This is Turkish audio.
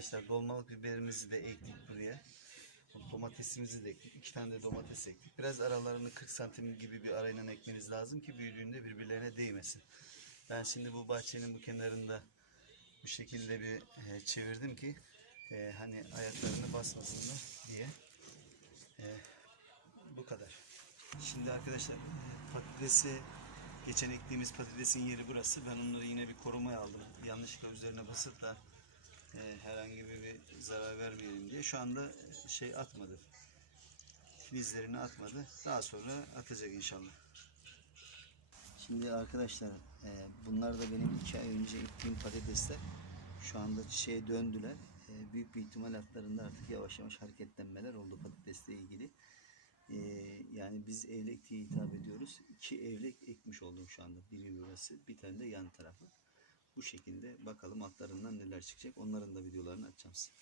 Arkadaşlar dolmalık biberimizi de ektik buraya. Domatesimizi de ektik. İki tane de domates ektik. Biraz aralarını 40 santim gibi bir arayla ekmeniz lazım ki büyüdüğünde birbirlerine değmesin. Ben şimdi bu bahçenin bu kenarında bu şekilde bir e, çevirdim ki e, hani ayaklarını basmasınlar diye. E, bu kadar. Şimdi arkadaşlar e, patatesi geçen ektiğimiz patatesin yeri burası. Ben onları yine bir korumaya aldım. Yanlışlıkla üzerine basıp da e, herhangi bir, bir zarar vermeyelim diye. Şu anda şey atmadı. Filizlerini atmadı. Daha sonra atacak inşallah. Şimdi arkadaşlar e, bunlar da benim iki ay önce ektiğim patatesler. Şu anda çiçeğe döndüler. E, büyük bir ihtimal altlarında artık yavaş yavaş hareketlenmeler oldu patatesle ilgili. E, yani biz evlek diye hitap ediyoruz. İki evlek ekmiş oldum şu anda. Biri burası, bir tane de yan tarafı. Bu şekilde bakalım altlarından neler çıkacak. Onların da videolarını atacağım size.